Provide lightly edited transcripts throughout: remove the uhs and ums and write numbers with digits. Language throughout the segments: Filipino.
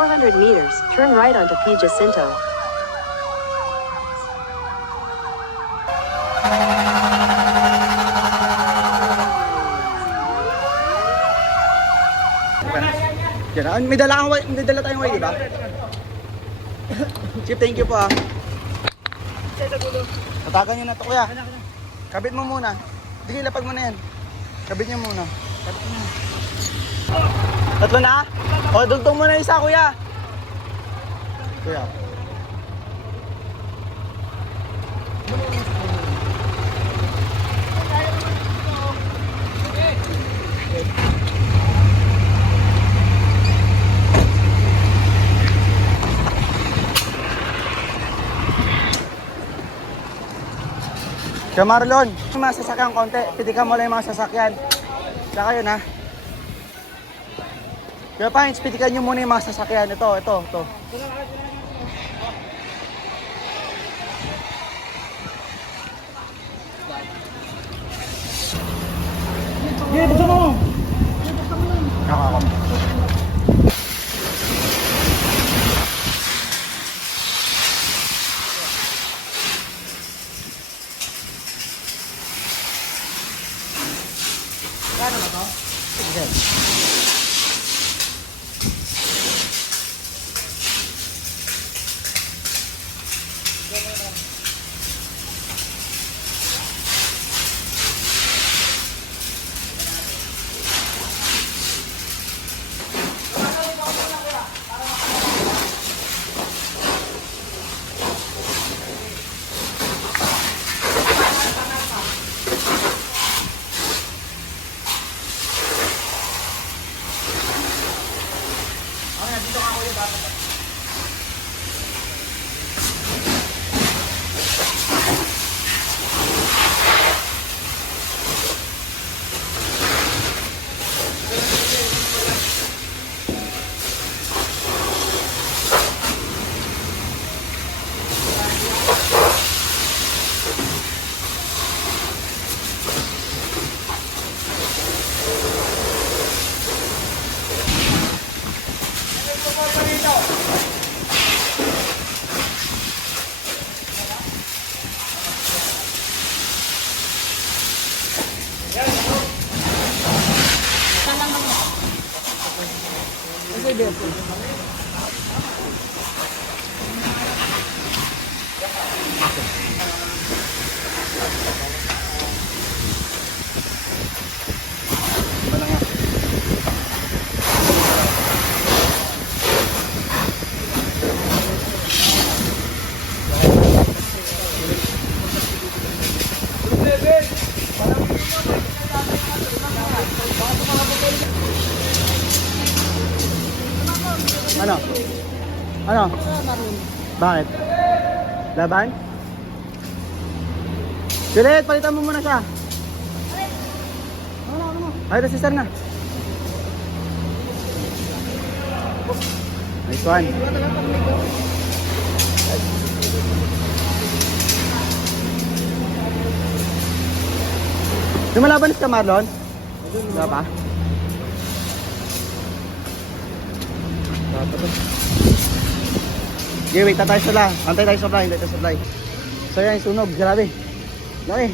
400 meters, turn right onto P. Jacinto. Yan, may dala tayong way, di ba? Chief, thank you po ah. Tatagan nyo na ito, kuya. Kabit mo muna. Sige, lapag mo na yan. Kabit nyo muna. Kabit nyo. Tatlo na? O, dugtong mo na isa, kuya. Kuya. Kaya Marlon, yung mga sasakyan konti, pitikan mo lang yung mga sasakyan. Tsaka yun ha. Kaya Pines, pitikan nyo muna yung mga sasakyan. Ito. Sige, buksan mo! Nakakam. Gano'n ba ito? Sige. Ano? Bakit? Laban? Juliet, palitan mo muna siya. Ay, resistor na. Nice one. Lumalaban ka, Marlon? Wala pa? Okay, wait, tayo sa lang. Antay tayo sa supply, hintay tayo sa supply. So yan, sunog, grabe. Laki.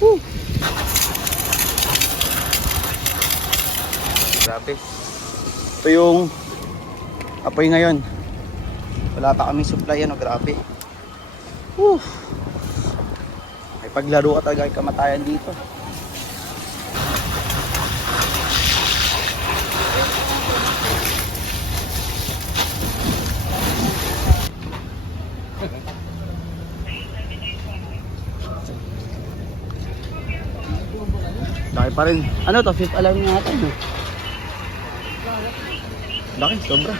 Woo! Grabe. Ito yung apoy ngayon. Wala pa kami supply, ano, grabe. Woo! May paglaro ka talaga, kamatayan dito. Laki pa rin. Ano to? Fifth alarm natin, no? Laki, sobra.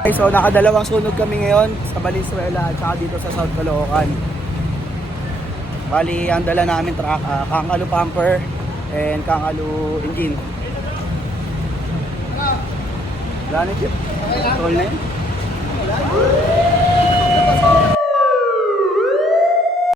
Okay, so nakadalawang sunog kami ngayon sa Valenzuela at saka dito sa South Caloocan. Bali, ang dala namin truck, Kangaloo pumper and Kangaloo engine. Wala na, Chip. Troll na yun.